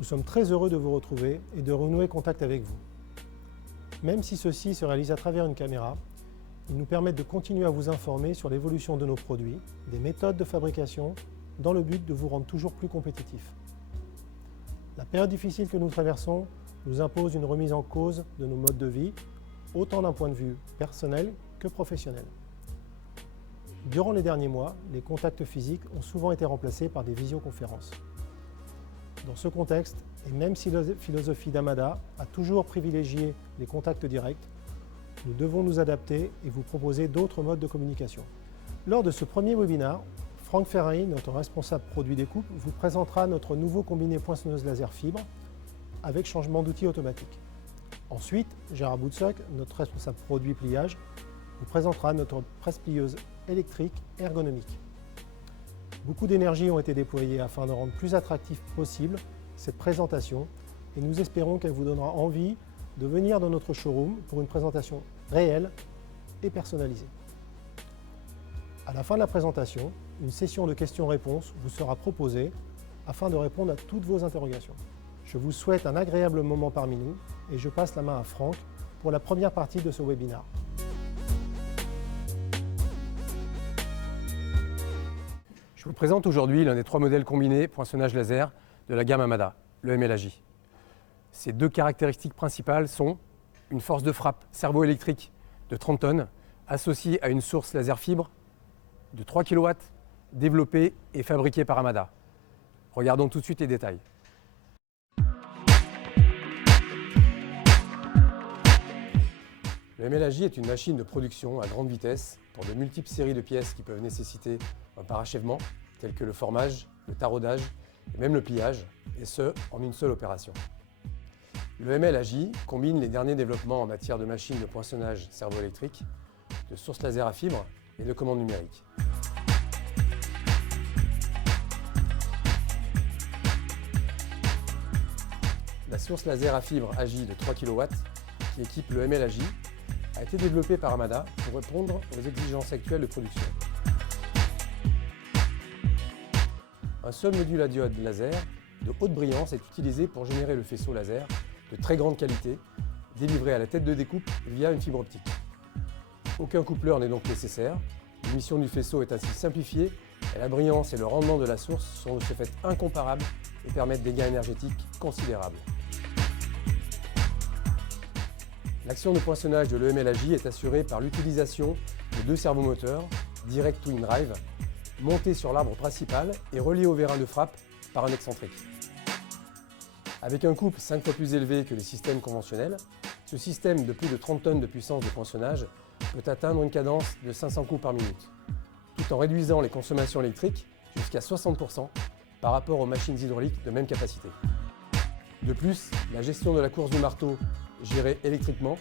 Nous sommes très heureux de vous retrouver et de renouer contact avec vous. Même si ceci se réalise à travers une caméra, ils nous permettent de continuer à vous informer sur l'évolution de nos produits, des méthodes de fabrication, dans le but de vous rendre toujours plus compétitifs. La période difficile que nous traversons nous impose une remise en cause de nos modes de vie, autant d'un point de vue personnel que professionnel. Durant les derniers mois, les contacts physiques ont souvent été remplacés par des visioconférences. Dans ce contexte, et même si la philosophie d'Amada a toujours privilégié les contacts directs, nous devons nous adapter et vous proposer d'autres modes de communication. Lors de ce premier webinaire, Franck Ferrari, notre responsable produit découpe, vous présentera notre nouveau combiné poinçonneuse laser fibre avec changement d'outil automatique. Ensuite, Gérard Boutsock, notre responsable produit pliage, vous présentera notre presse-plieuse électrique ergonomique. Beaucoup d'énergie ont été déployées afin de rendre plus attractif possible cette présentation et nous espérons qu'elle vous donnera envie de venir dans notre showroom pour une présentation réelle et personnalisée. À la fin de la présentation, une session de questions-réponses vous sera proposée afin de répondre à toutes vos interrogations. Je vous souhaite un agréable moment parmi nous et je passe la main à Franck pour la première partie de ce webinaire. Je vous présente aujourd'hui l'un des 3 modèles combinés poinçonnage laser de la gamme Amada, le MLAJ. Ses 2 caractéristiques principales sont une force de frappe servo-électrique de 30 tonnes associée à une source laser fibre de 3 kW développée et fabriquée par Amada. Regardons tout de suite les détails. Le MLAJ est une machine de production à grande vitesse pour de multiples séries de pièces qui peuvent nécessiter un parachèvement, tel que le formage, le taraudage et même le pliage, et ce, en une seule opération. Le MLAJ combine les derniers développements en matière de machines de poinçonnage servo-électrique, de sources laser à fibre et de commandes numériques. La source laser à fibre AJ de 3 kW qui équipe le MLAJ a été développée par Amada pour répondre aux exigences actuelles de production. Un seul module à diode laser de haute brillance est utilisé pour générer le faisceau laser de très grande qualité, délivré à la tête de découpe via une fibre optique. Aucun coupleur n'est donc nécessaire, l'émission du faisceau est ainsi simplifiée et la brillance et le rendement de la source sont de ce fait incomparables et permettent des gains énergétiques considérables. L'action de poinçonnage de l'EMLAJ est assurée par l'utilisation de 2 servomoteurs Direct Twin Drive montés sur l'arbre principal et reliés au vérin de frappe par un excentrique. Avec un couple 5 fois plus élevé que les systèmes conventionnels, ce système de plus de 30 tonnes de puissance de poinçonnage peut atteindre une cadence de 500 coups par minute, tout en réduisant les consommations électriques jusqu'à 60% par rapport aux machines hydrauliques de même capacité. De plus, la gestion de la course du marteau gérée électriquement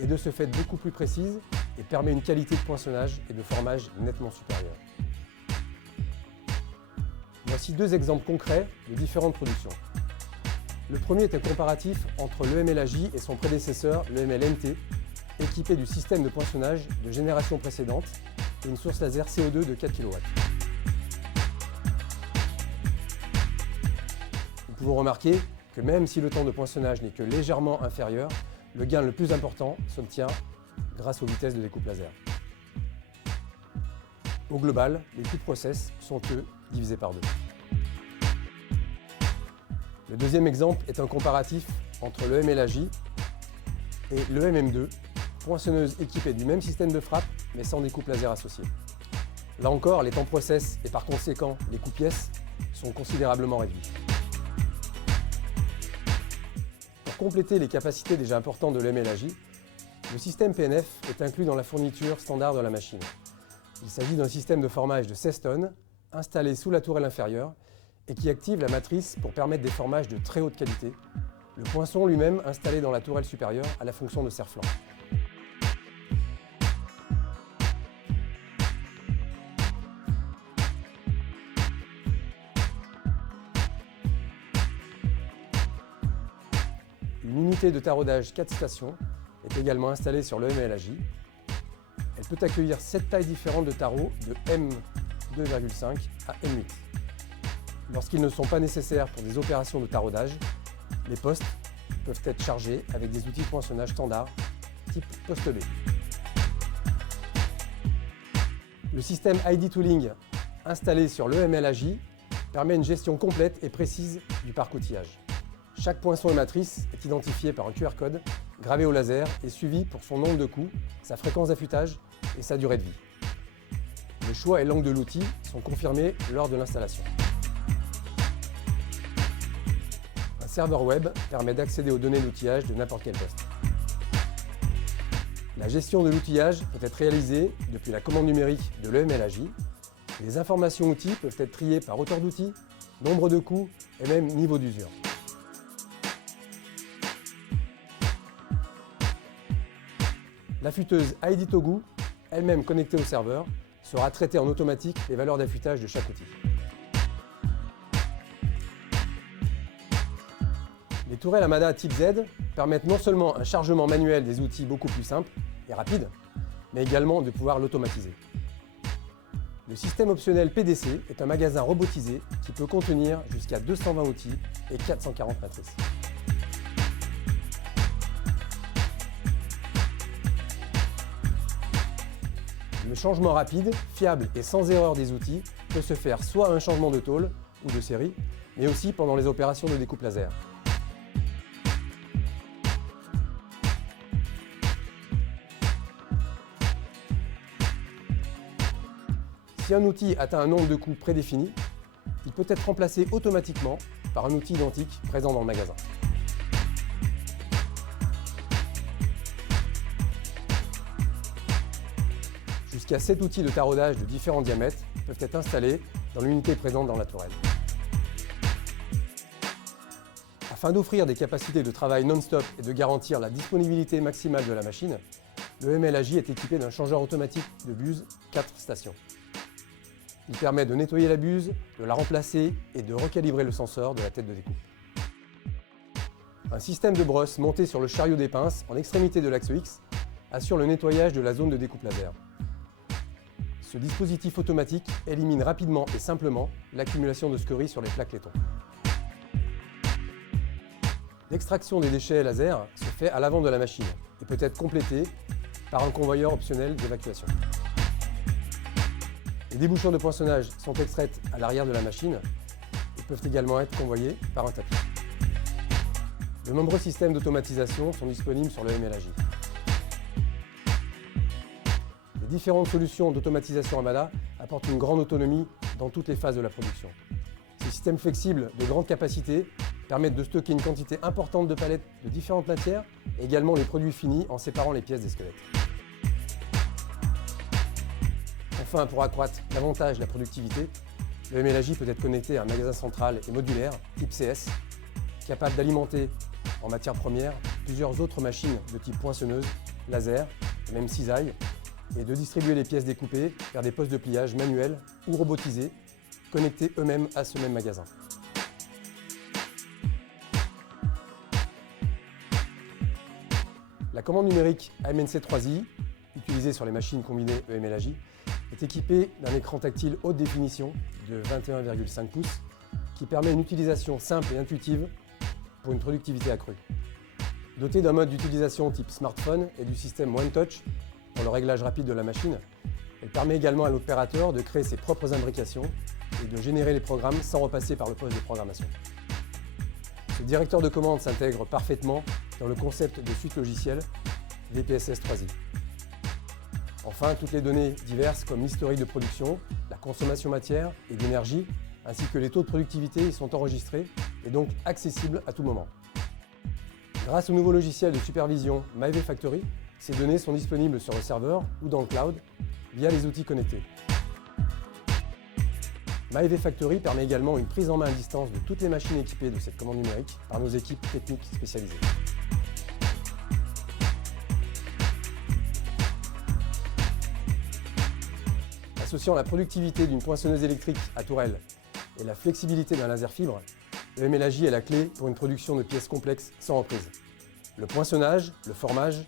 est de ce fait beaucoup plus précise et permet une qualité de poinçonnage et de formage nettement supérieure. Voici 2 exemples concrets de différentes productions. Le premier est un comparatif entre le MLAJ et son prédécesseur, le MLNT, équipé du système de poinçonnage de génération précédente et une source laser CO2 de 4 kW. Nous pouvons remarquer que même si le temps de poinçonnage n'est que légèrement inférieur, le gain le plus important s'obtient grâce aux vitesses de découpe laser. Au global, les coûts process sont eux divisés par 2. Le deuxième exemple est un comparatif entre le MLAJ et le MM2, poinçonneuse équipée du même système de frappe mais sans découpe laser associée. Là encore, les temps process et par conséquent les coûts pièces sont considérablement réduits. Pour compléter les capacités déjà importantes de l'MLAJ, le système PNF est inclus dans la fourniture standard de la machine. Il s'agit d'un système de formage de 16 tonnes installé sous la tourelle inférieure et qui active la matrice pour permettre des formages de très haute qualité, le poinçon lui-même installé dans la tourelle supérieure à la fonction de serre-flanc. Une unité de taraudage 4 stations est également installée sur le MLAJ. Elle peut accueillir 7 tailles différentes de tarots de M2,5 à M8. Lorsqu'ils ne sont pas nécessaires pour des opérations de taraudage, les postes peuvent être chargés avec des outils de poinçonnage standard type poste B. Le système ID Tooling installé sur l'EML-AJ permet une gestion complète et précise du parc outillage. Chaque poinçon et matrice est identifié par un QR code gravé au laser et suivi pour son nombre de coups, sa fréquence d'affûtage et sa durée de vie. Le choix et l'angle de l'outil sont confirmés lors de l'installation. Un serveur web permet d'accéder aux données d'outillage de n'importe quel poste. La gestion de l'outillage peut être réalisée depuis la commande numérique de l'EML-AJ. Les informations outils peuvent être triées par auteur d'outil, nombre de coups et même niveau d'usure. L'affûteuse ID Togu, elle-même connectée au serveur, sera traitée en automatique les valeurs d'affûtage de chaque outil. Les tourelles Amada type Z permettent non seulement un chargement manuel des outils beaucoup plus simple et rapide, mais également de pouvoir l'automatiser. Le système optionnel PDC est un magasin robotisé qui peut contenir jusqu'à 220 outils et 440 matrices. Le changement rapide, fiable et sans erreur des outils peut se faire soit à un changement de tôle ou de série, mais aussi pendant les opérations de découpe laser. Si un outil atteint un nombre de coups prédéfini, il peut être remplacé automatiquement par un outil identique présent dans le magasin. Jusqu'à 7 outils de taraudage de différents diamètres peuvent être installés dans l'unité présente dans la tourelle. Afin d'offrir des capacités de travail non-stop et de garantir la disponibilité maximale de la machine, l'EML-AJ est équipé d'un changeur automatique de buse 4 stations. Il permet de nettoyer la buse, de la remplacer et de recalibrer le sensor de la tête de découpe. Un système de brosse monté sur le chariot des pinces en extrémité de l'axe X assure le nettoyage de la zone de découpe laser. Ce dispositif automatique élimine rapidement et simplement l'accumulation de scories sur les plaques laiton. L'extraction des déchets laser se fait à l'avant de la machine et peut être complétée par un convoyeur optionnel d'évacuation. Les débouchures de poinçonnage sont extraites à l'arrière de la machine et peuvent également être convoyées par un tapis. De nombreux systèmes d'automatisation sont disponibles sur l'EML-AJ. Les différentes solutions d'automatisation Amada apportent une grande autonomie dans toutes les phases de la production. Ces systèmes flexibles de grande capacité permettent de stocker une quantité importante de palettes de différentes matières et également les produits finis en séparant les pièces des squelettes. Enfin, pour accroître davantage la productivité, l'EML-AJ peut être connecté à un magasin central et modulaire type CS, capable d'alimenter en matière première plusieurs autres machines de type poinçonneuse, laser et même cisaille, et de distribuer les pièces découpées vers des postes de pliage manuels ou robotisés, connectés eux-mêmes à ce même magasin. La commande numérique AMNC3i, utilisée sur les machines combinées EML-AJ, est équipée d'un écran tactile haute définition de 21,5 pouces qui permet une utilisation simple et intuitive pour une productivité accrue. Dotée d'un mode d'utilisation type smartphone et du système One Touch pour le réglage rapide de la machine, elle permet également à l'opérateur de créer ses propres imbrications et de générer les programmes sans repasser par le poste de programmation. Ce directeur de commande s'intègre parfaitement dans le concept de suite logicielle VPSS3i. Enfin, toutes les données diverses comme l'historique de production, la consommation matière et d'énergie, ainsi que les taux de productivité y sont enregistrés et donc accessibles à tout moment. Grâce au nouveau logiciel de supervision MyV Factory, ces données sont disponibles sur le serveur ou dans le cloud via les outils connectés. MyV Factory permet également une prise en main à distance de toutes les machines équipées de cette commande numérique par nos équipes techniques spécialisées. Associant la productivité d'une poinçonneuse électrique à tourelle et la flexibilité d'un laser fibre, l'EML-AJ est la clé pour une production de pièces complexes sans reprise. Le poinçonnage, le formage,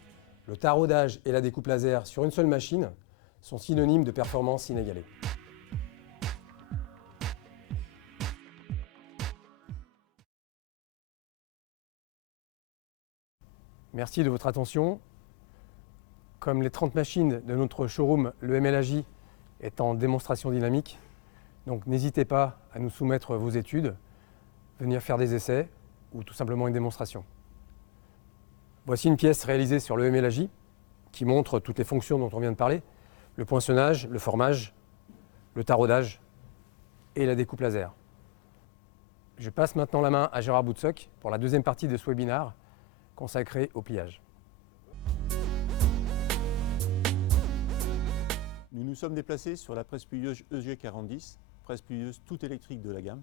le taraudage et la découpe laser sur une seule machine sont synonymes de performance inégalée. Merci de votre attention. Comme les 30 machines de notre showroom, le MLAJ est en démonstration dynamique, donc n'hésitez pas à nous soumettre vos études, venir faire des essais ou tout simplement une démonstration. Voici une pièce réalisée sur le MLAJ qui montre toutes les fonctions dont on vient de parler, le poinçonnage, le formage, le taraudage et la découpe laser. Je passe maintenant la main à Gérard Boutsock pour la deuxième partie de ce webinaire consacré au pliage. Nous nous sommes déplacés sur la presse plieuse EG4010, presse plieuse toute électrique de la gamme.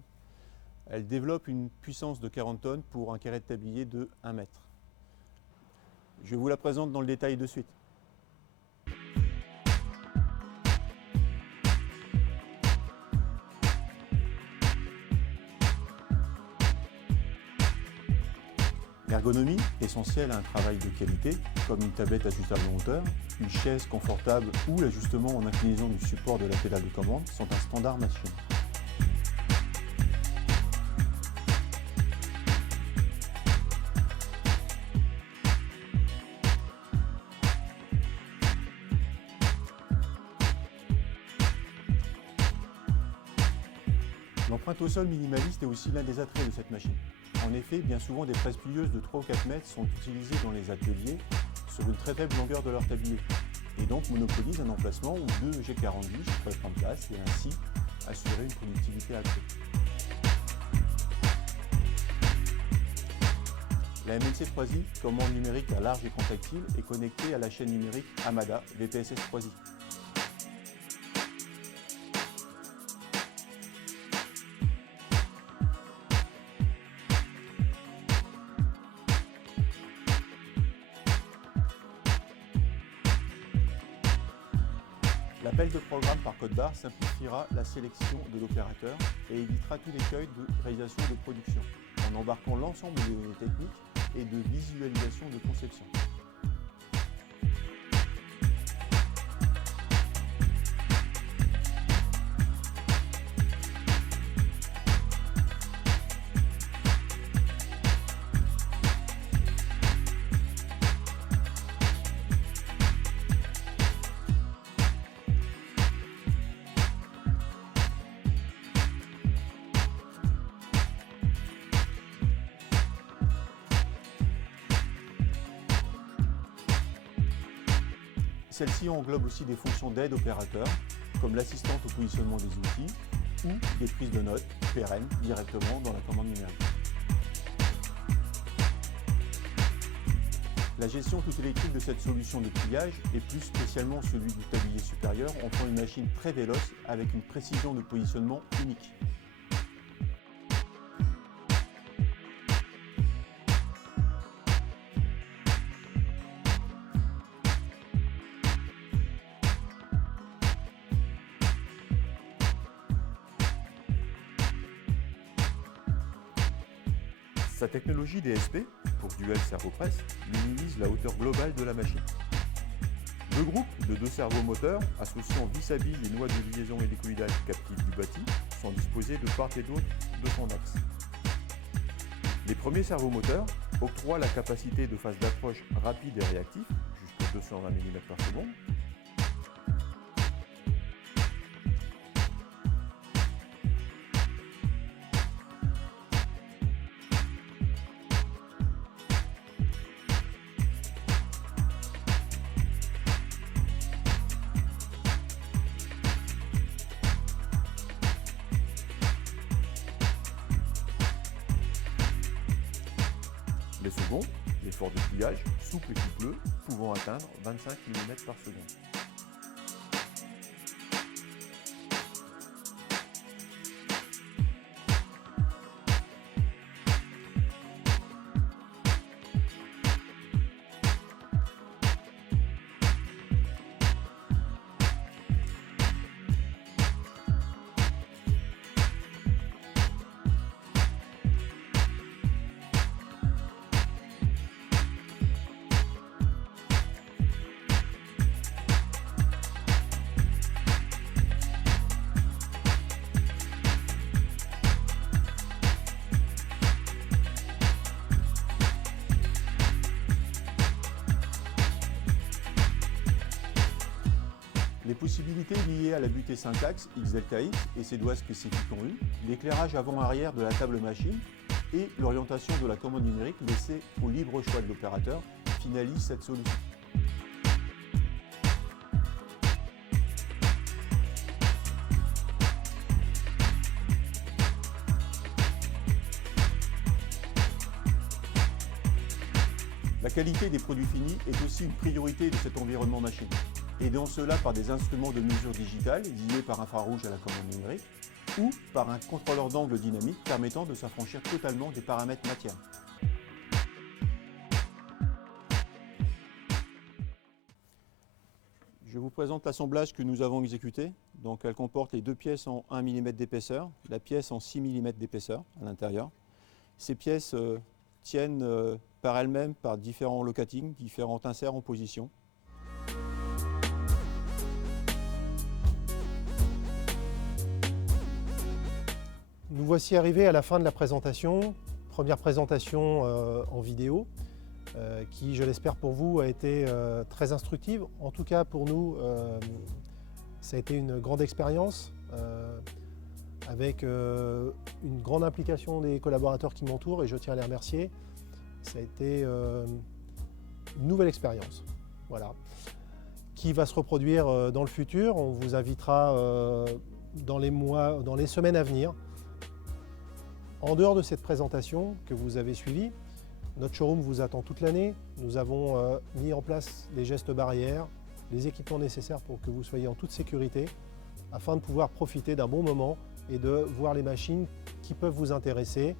Elle développe une puissance de 40 tonnes pour un carré de tablier de 1 mètre. Je vous la présente dans le détail de suite. L'ergonomie, essentielle à un travail de qualité, comme une tablette ajustable en hauteur, une chaise confortable ou l'ajustement en inclinaison du support de la pédale de commande, sont un standard machine. L'empreinte au sol minimaliste est aussi l'un des attraits de cette machine. En effet, bien souvent des presses plieuses de 3 ou 4 mètres sont utilisées dans les ateliers sur une très faible longueur de leur tablier et donc monopolisent un emplacement où 2 G4010 peuvent prendre place et ainsi assurer une productivité accrue. La MNC 3i, commande numérique à large écran tactile, est connectée à la chaîne numérique Amada VPSS 3i. L'appel de programme par code barre simplifiera la sélection de l'opérateur et évitera tout écueil de réalisation de production, en embarquant l'ensemble des données techniques et de visualisation de conception. Celle-ci englobe aussi des fonctions d'aide opérateur, comme l'assistante au positionnement des outils ou des prises de notes pérennes directement dans la commande numérique. La gestion toute électrique de cette solution de pliage, et plus spécialement celui du tablier supérieur, en font une machine très véloce avec une précision de positionnement unique. Sa technologie DSP, pour Dual Servopress, minimise la hauteur globale de la machine. Deux groupes de 2 servomoteurs associant vis à vis les noix de liaison hélicoïdale captives du bâti sont disposés de part et d'autre de son axe. Les premiers servomoteurs octroient la capacité de phase d'approche rapide et réactif, jusqu'à 220 mm/s, Les seconds, l'effort de pliage, souple et coupleux, pouvant atteindre 25 mm/s. Les possibilités liées à la butée Syntax XLKX et ses doigts spécifiques en U, l'éclairage avant-arrière de la table machine et l'orientation de la commande numérique laissée au libre choix de l'opérateur finalisent cette solution. La qualité des produits finis est aussi une priorité de cet environnement machine, aidant cela par des instruments de mesure digitale liés par infrarouge à la commande numérique ou par un contrôleur d'angle dynamique permettant de s'affranchir totalement des paramètres matière. Je vous présente l'assemblage que nous avons exécuté. Donc, elle comporte les deux pièces en 1 mm d'épaisseur, la pièce en 6 mm d'épaisseur à l'intérieur. Ces pièces tiennent par elles-mêmes par différents locatings, différents inserts en position. Nous voici arrivés à la fin de la présentation, première présentation en vidéo, qui, je l'espère pour vous, a été très instructive. En tout cas, pour nous, ça a été une grande expérience, avec une grande implication des collaborateurs qui m'entourent, et je tiens à les remercier. Ça a été une nouvelle expérience, voilà, qui va se reproduire dans le futur. On vous invitera dans les semaines à venir. En dehors de cette présentation que vous avez suivie, notre showroom vous attend toute l'année. Nous avons mis en place les gestes barrières, les équipements nécessaires pour que vous soyez en toute sécurité, afin de pouvoir profiter d'un bon moment et de voir les machines qui peuvent vous intéresser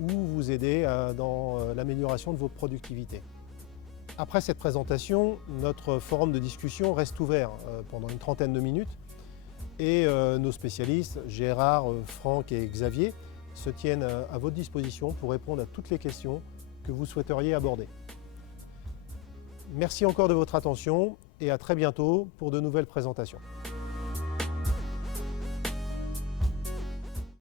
ou vous aider dans l'amélioration de votre productivité. Après cette présentation, notre forum de discussion reste ouvert pendant une trentaine de minutes et nos spécialistes, Gérard, Franck et Xavier, se tiennent à votre disposition pour répondre à toutes les questions que vous souhaiteriez aborder. Merci encore de votre attention et à très bientôt pour de nouvelles présentations.